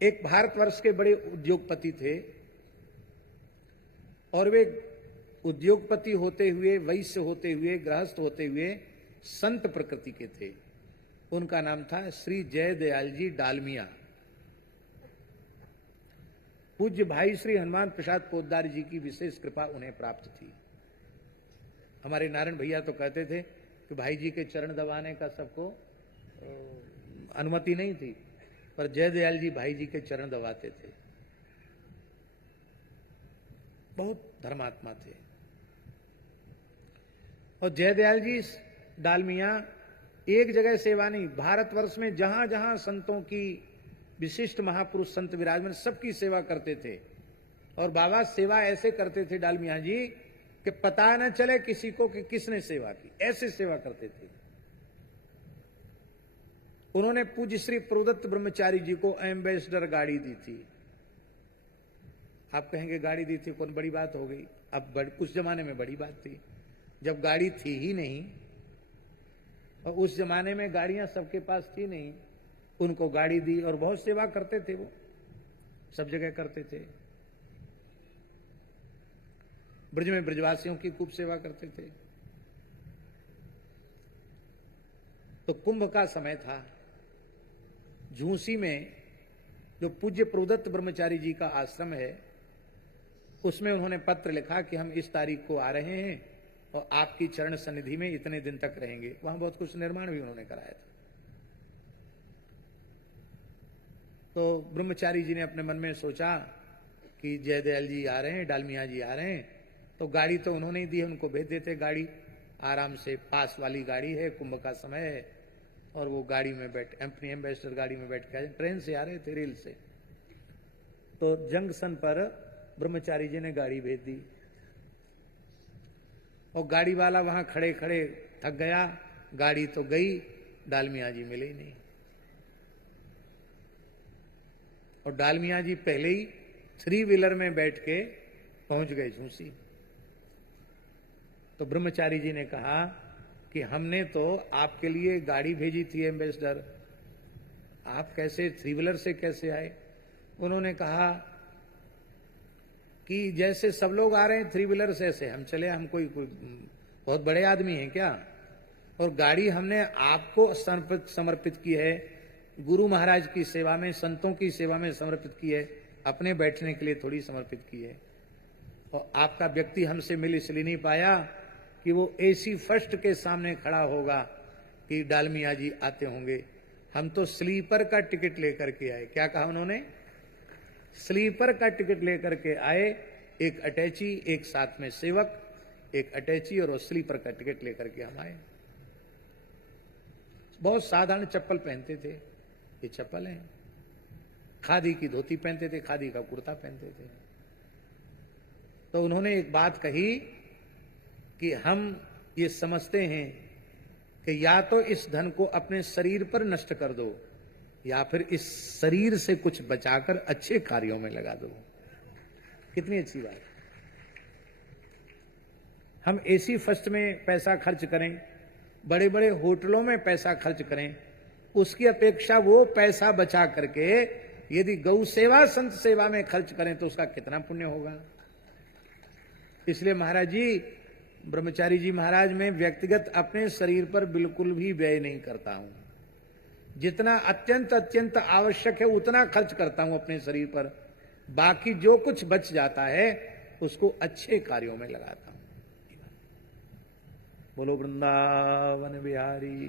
एक भारतवर्ष के बड़े उद्योगपति थे और वे उद्योगपति होते हुए, वैश्य होते हुए, गृहस्थ होते हुए संत प्रकृति के थे। उनका नाम था श्री जयदयाल जी डालमिया। पूज्य भाई श्री हनुमान प्रसाद पोद्दार जी की विशेष कृपा उन्हें प्राप्त थी। हमारे नारायण भैया तो कहते थे कि भाई जी के चरण दबाने का सबको अनुमति नहीं थी, पर जयदयाल जी भाई जी के चरण दबाते थे। बहुत धर्मात्मा थे। और जयदयाल जी डालमिया एक जगह सेवा नहीं, भारतवर्ष में जहां जहां संतों की, विशिष्ट महापुरुष संत विराजमान, सबकी सेवा करते थे। और बाबा सेवा ऐसे करते थे डालमिया जी कि पता न चले किसी को कि किसने सेवा की, ऐसे सेवा करते थे। उन्होंने पूज्य श्री प्रदत्त ब्रह्मचारी जी को एम्बेसडर गाड़ी दी थी। आप कहेंगे गाड़ी दी थी कौन बड़ी बात हो गई? अब उस जमाने में बड़ी बात थी, जब गाड़ी थी ही नहीं, और उस जमाने में गाड़ियां सबके पास थी नहीं, उनको गाड़ी दी और बहुत सेवा करते थे। वो सब जगह करते थे। ब्रज में ब्रजवासियों की खूब सेवा करते थे। तो कुंभ का समय था। झूसी में जो पूज्य प्रदत्त ब्रह्मचारी जी का आश्रम है, उसमें उन्होंने पत्र लिखा कि हम इस तारीख को आ रहे हैं और आपकी चरण सन्निधि में इतने दिन तक रहेंगे। वहां बहुत कुछ निर्माण भी उन्होंने कराया था। तो ब्रह्मचारी जी ने अपने मन में सोचा कि जयदयाल जी आ रहे हैं, डालमिया जी आ रहे हैं, तो गाड़ी तो उन्होंने ही दी है, उनको भेज देते गाड़ी। आराम से पास वाली गाड़ी है, कुंभ का समय है, और वो गाड़ी में बैठ, अपनी एम्बेसडर गाड़ी में बैठ के, ट्रेन से आ रहे थे, रेल से। तो जंक्शन पर ब्रह्मचारी जी ने गाड़ी भेज दी और गाड़ी वाला वहां खड़े खड़े थक गया। गाड़ी तो गई, डालमिया जी मिले ही नहीं। और डालमिया जी पहले ही 3 व्हीलर में बैठ के पहुंच गए झूसी। तो ब्रह्मचारी जी ने कहा कि हमने तो आपके लिए गाड़ी भेजी थी एम्बेसडर, आप कैसे 3 व्हीलर से कैसे आए? उन्होंने कहा कि जैसे सब लोग आ रहे हैं 3 व्हीलर से, ऐसे हम चले, हम कोई बहुत बड़े आदमी हैं क्या? और गाड़ी हमने आपको समर्पित की है, गुरु महाराज की सेवा में, संतों की सेवा में समर्पित की है, अपने बैठने के लिए थोड़ी समर्पित की है। और आपका व्यक्ति हमसे मिल इसलिए नहीं पाया कि वो एसी फर्स्ट के सामने खड़ा होगा कि डालमिया जी आते होंगे। हम तो स्लीपर का टिकट लेकर के आए। क्या कहा उन्होंने? स्लीपर का टिकट लेकर के आए, एक अटैची, एक साथ में सेवक, एक अटैची और स्लीपर का टिकट लेकर के हम आए। बहुत साधारण चप्पल पहनते थे, ये चप्पल है। खादी की धोती पहनते थे, खादी का कुर्ता पहनते थे। तो उन्होंने एक बात कही कि हम ये समझते हैं कि या तो इस धन को अपने शरीर पर नष्ट कर दो, या फिर इस शरीर से कुछ बचाकर अच्छे कार्यों में लगा दो। कितनी अच्छी बात। हम एसी फर्स्ट में पैसा खर्च करें, बड़े बड़े होटलों में पैसा खर्च करें, उसकी अपेक्षा वो पैसा बचा करके यदि गौ सेवा, संत सेवा में खर्च करें तो उसका कितना पुण्य होगा। इसलिए महाराज जी, ब्रह्मचारी जी महाराज, मैं व्यक्तिगत अपने शरीर पर बिल्कुल भी व्यय नहीं करता हूं। जितना अत्यंत अत्यंत आवश्यक है उतना खर्च करता हूं अपने शरीर पर, बाकी जो कुछ बच जाता है उसको अच्छे कार्यों में लगाता हूं। बोलो वृंदावन बिहारी।